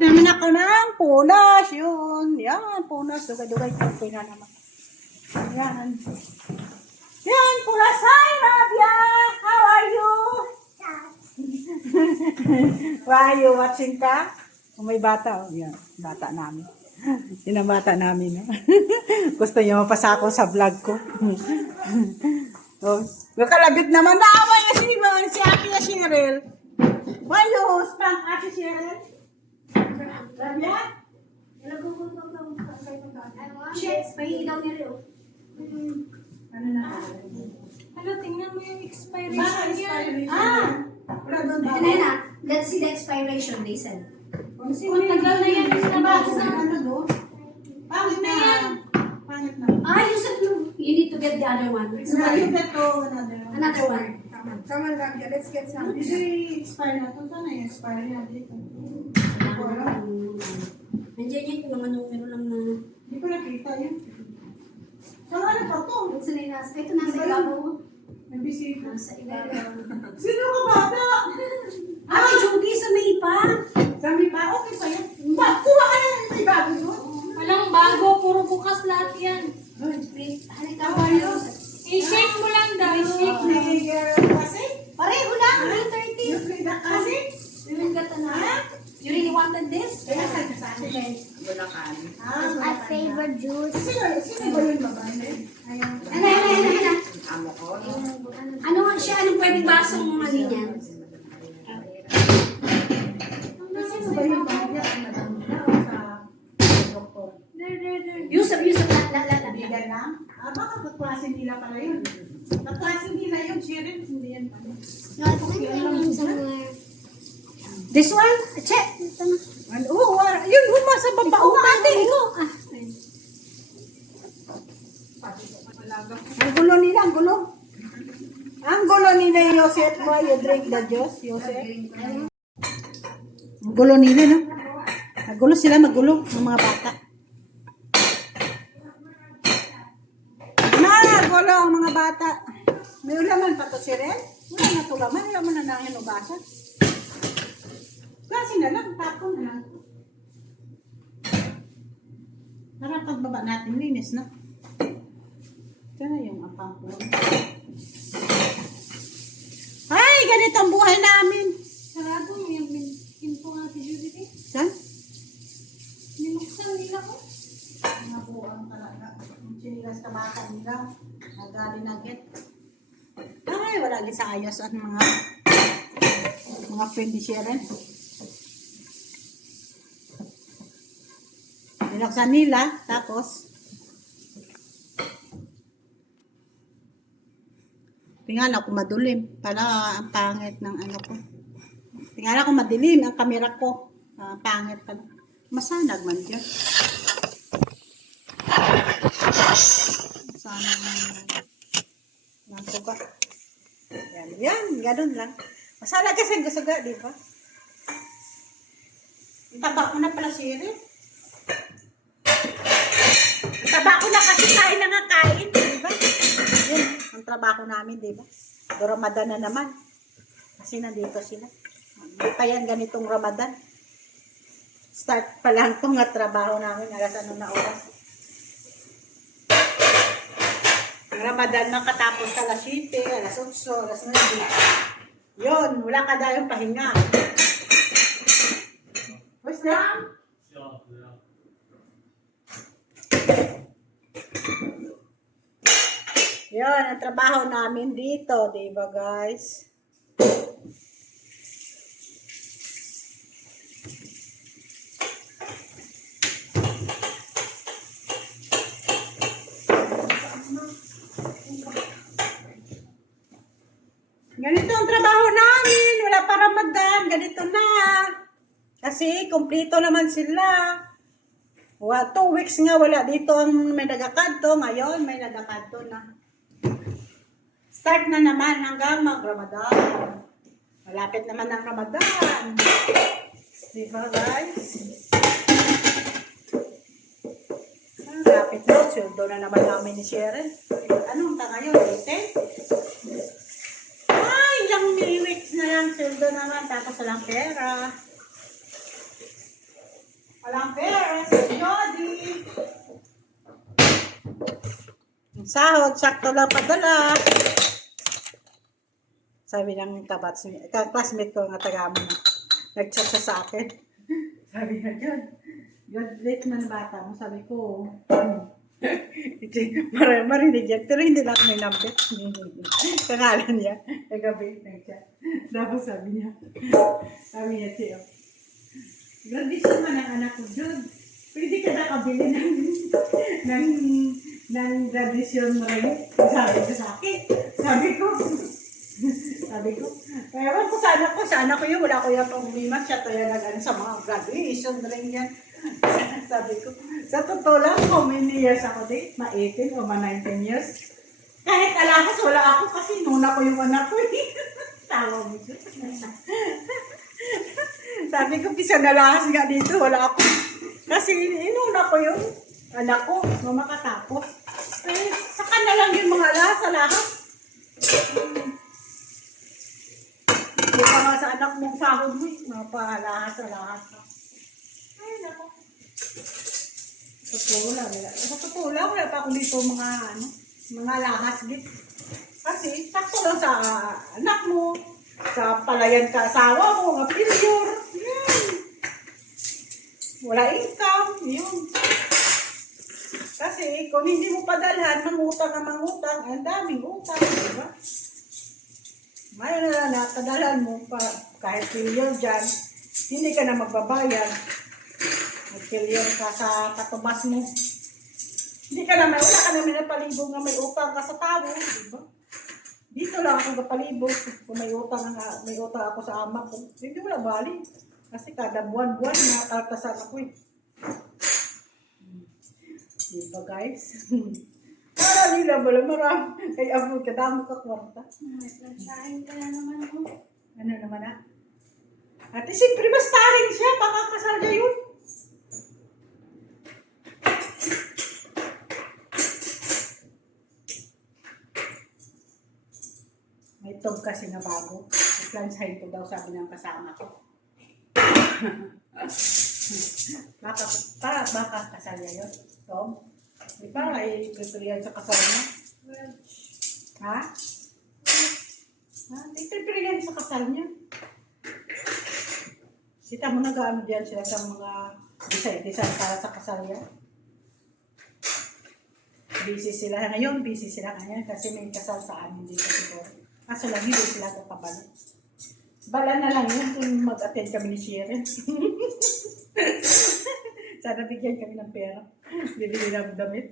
Naman ako ng punas, yun. Yan, punas. Dugay-dugay ko na naman. Yan. Yan, punas. Hi, Rabia! How are you? Why are you watching ka? Oh, may bata. Oh, yan, bata namin. Yan ang bata namin. No? Gusto niya mapasako sa vlog ko. Oh, kalabit naman. Naawa niya si Ate Cheryl. Why you spank Ate Cheryl? Rabia? Shit, pahingi daw niya rin. Ano na? Ano, tingnan mo yung expiration Baka niya. expiration. Wala doon ba? Ano yan ah? Let's see the expiration, they said. Matagal na yan. Nabasa. Ano doon? Pangit na yan. Pangit na. You said you need to get the other one. You get to Another one. Come on, Rabia, let's get some. Hindi expire na ito. Sana expire na dito. Nandiyan yan yung mga numero lang na... Hindi ko nakita yun. Saan ano pa ito? Ito nasa ibabaw. Nagbisita. Nasa ibabaw. Sino ka bata? Ate Judy, sa May pa. Sabi pa, okay pa yan. Kuha ka na may bago doon. Walang bago, puro bukas lahat yan. Halika How are you? I-shake mo lang daw, i-shake mo. Kasi? Pareho lang, May 30. Yung play na kasi? Yung gata na. You really wanted this? Kaya sa akin. My favorite juice. Sino ba yun babae? Ayan. Ano nga siya? Anong pwedeng basong mali niyan? Sino ba yung pamilya? Ang madamila o sa doktor? Yusuf, la. Bigan lang? Baka kaklase nila pala yun. Kaklase nila yun, Sharon. Hindi yan pala. This one? Check. Yun, huma sa baba. Ate, ikaw. Ang gulo nila, ang gulo. Ang gulo nila, Yosef. Why you drink the juice, Yosef? Ang gulo nila, no? Magulo sila, magulo ng mga bata. Gulo ang mga bata. May ulaman pa to, Sharon? Wala na to laman. Wala mo na nang hinugasan. Kasi na lang, tapon na lang. Para pagbaba natin, linis na. Ito na yung apang ko. Ay, ganito ang buhay namin. Sarado mo yung pinto nga si Judith eh. Saan? Ninuksan nila ko. Mga buwang talaga. Ang chinilas na bata nila. Nagali na get. Ay, wala din sa ayos at mga friend ni Sharon. Binuksan nila, tapos tingnan ako madulim. Pala ang pangit ng ano ko. Tingnan ako madilim ang kamera ko. Pangit pala. Masanag man dyan. Masanag man nasuga. Yan, ganun lang. Masanag kasi gusto ga, di ba? Taba ko na pala siya. Taba ko na kasi kain na nga kain, di ba? Yun, ang trabaho namin, di ba? So, Ramadan na naman. Kasi nandito sila. Hindi pa yan ganitong Ramadan. Start pa lang itong trabaho namin. Alas ano na oras. Ang Ramadan na katapos alas 7, alas 8, alas 9. Yun, wala ka dahil pahinga. What's that? Yun, ang trabaho namin dito, di ba guys? Ganito ang trabaho namin. Wala pa Ramadan. Ganito na. Kasi, kumpleto naman sila. 2 weeks nga wala dito ang may nagakadto. Ngayon, may nagakadto na. Start na naman hanggang mag-Ramadan. Malapit naman ang Ramadan. Diba guys? Malapit na. Sweldo na naman namin ni Sharon. Anong ta ngayon? 18? ilang weeks na lang sweldo naman tapos walang pera. Walang pera, si Jody. Ang sahod, sakto lang padala. Sabi ng classmate ko nga taga mo na. Nag-chat siya sa akin. Sabi na, God, late man bata mo. Sabi ko, marinig yan. Pero hindi lang may number. Kangalan niya. Kagabi, nag-chat. Tapos sabi niya, siya, graduation man ang anak ko, Jod. Pwede ka nakabili ng graduation ring. Sabi ko sa akin. Sabi ko, kaya ko sa anak ko yun, wala ko yung problema, siya to yan sa mga graduation ring yan. Sabi ko, sa totoo lang, how many years ako din? Ma-18 o ma-19 years? Kahit alahas, wala ako kasi nuna ko yung anak ko. Tawa mo siya. Sabi ko, pisa nalahas nga dito, wala ako. Kasi inuna ko yung anak ko, makatapos. Eh, saka na lang yung mga alahas. Hindi pa nga sa anak mong sahod mo, mapalahas. Ay, nako. Sa totoo lang, wala pa akong dito mga lahas git. Kasi, sakto lang sa anak mo, sa palayan ka asawa mo, mga pilyor. Yan. Wala income, yun. Kasi, kung hindi mo padalhan, mangutang, ang daming utang, di ba? Ngayon na nakadalhan mo pa, kahit pilyor dyan, hindi ka na magbabayad. Mag-pilyor ka sa katubas mo. Hindi ka na, wala ka namin napalibong nga may utang ka sa tao, di ba? Dito lang ako kapalibong, kung may utang ako sa ama ko, hindi wala bali. Kasi kada buwan-buwan, nakakaltasan ako eh. Di ba guys? Para nila bala marami. Kaya ako, kadamo ka kwarta. Nagsahin ka na naman mo. Ano naman ah? Ate, siyempre basta rin siya, pakakasal niya yun. May tog kasi na bago. I-plansahin ko daw, sabi ng kasama ko. Baka kasal niya yun. Tom? Di ba i-prepare yan sa kasal niya? Ha? I-prepare yan sa kasal niya. Kita mo nag-ano dyan sila sa mga design para sa kasal niya. Busy sila ngayon kasi may kasal sa amin dito siguro. Kaso lang hindi sila kapabalo. Bala na lang yun kung mag-attend kami ni Sharon. Sana bigyan kami ng pera. Bibili ng damit.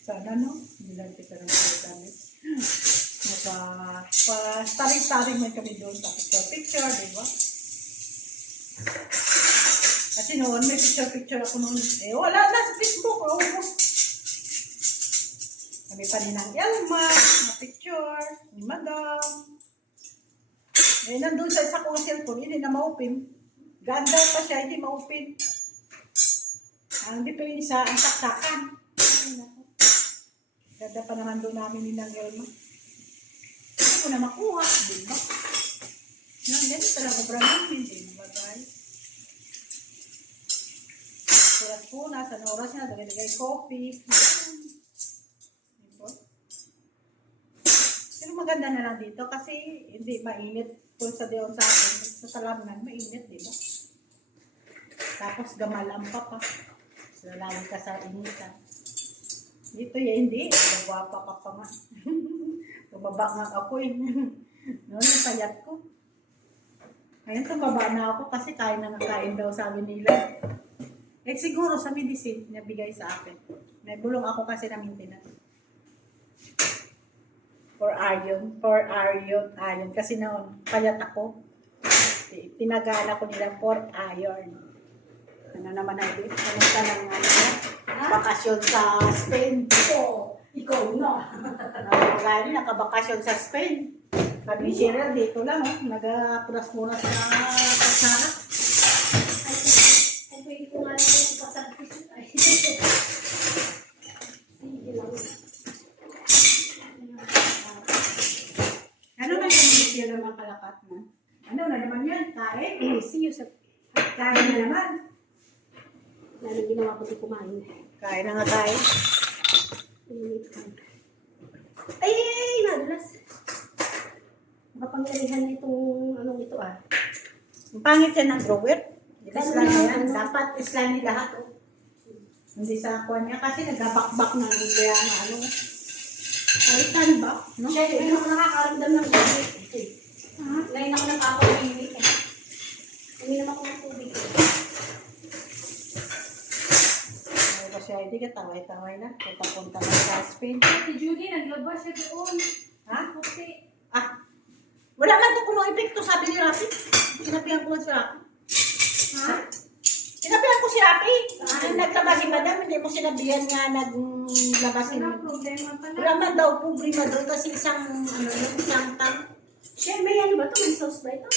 Sana no? Bilang kita ng damit. Taring-taring man kami doon sa picture, di ba? Kasi noon may picture ako noon. Eh wala na sa Facebook. Kami pa ni ng Elma, na picture, ni Madam. Eh, nandun sa isa kong cellphone, hindi na ma-open. Ganda pa siya, hindi ma-open. Ang diferensya, ang saksakan. Ganda pa naman doon namin ni ng Elma. Hindi ko na makuha, di ba? Yan talaga obra namin, di ba guys? Sulat po, nasa oras na, dagay coffee. Pero maganda na lang dito kasi hindi mainit kung sa diyon sa akin. Sa talamnan, mainit, di ba? Tapos gamalampa pa. So, lalo ka sa initan. Dito hindi. Nagwapa ka pa nga. Tumaba nga ako eh. Noon, yung payat ko. Ngayon, tumaba na ako kasi kain na nakain daw sabi nila. Eh, siguro sa medicine, nabigay sa akin. May bulong ako kasi na maintenance. For iron. Kasi noon, payat ako. Tinagaan ako nila for iron. Ano naman ay dito? Kamusta lang nga nila? Bakasyon sa Spain. Ikaw na. Gani, nakabakasyon sa Spain. Sabi Cheryl, dito lang, nag-punas muna sa kasara. Kung pwede ko nga lang yung pasagpit. Sige lang. Ano na yung video naman kalakat na? Ano na naman yan? Kain? See you sa... Kain na naman. Lalo ginawa ko di kumain. Kain na nga tayo. Ay, nadulas. Makapangyarihan na itong anong ito ah. Ang pangit yan ng drawer. Islan na yan. Dapat islan ni lahat. Oh. Hindi sa kuha niya kasi nagabakbak na nila na ano. Palitan ba? No? Siya, ngayon ako nakakaramdam ng tubig. Ngayon ako nakakauminig eh. Uminom ako ng tubig. Ay, kasi hindi ka taway-taway na. Punta-punta na sa Spain. Si Judy, naglabas siya doon. Ha? Kasi, Ah, wala man ito kung epekto, sabi ni Rafi. Sinabihan ko lang si Rafi. ha? Sinabihan ko si Rafi. Naglabas si Madam, hindi mo sinabihan nga naglabas si Walang problema pala. Wala man daw problema doon kasi isang, ano, isang tang. Siya, may ano ba ito? May sauce ba ito?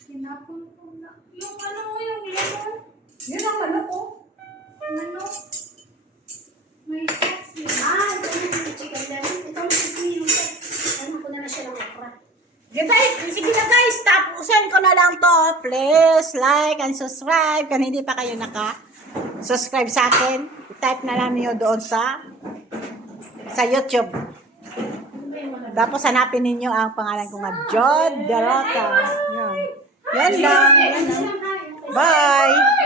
Kinapon ko na. Yung ano mo, yung lemon. Yun ang ano ko. Ano? May sauce yun. Ah, ito yung chicken lemon. Ito ang chicken yung ano ko na siya ng okra. Sige na guys, tapusin ko na lang to. Please like and subscribe. Kung hindi pa kayo naka-subscribe sa akin, type na lang niyo doon sa YouTube. Tapos hanapin ninyo ang pangalan ko nga, Jod Derota. Yan lang. Yan lang. Bye!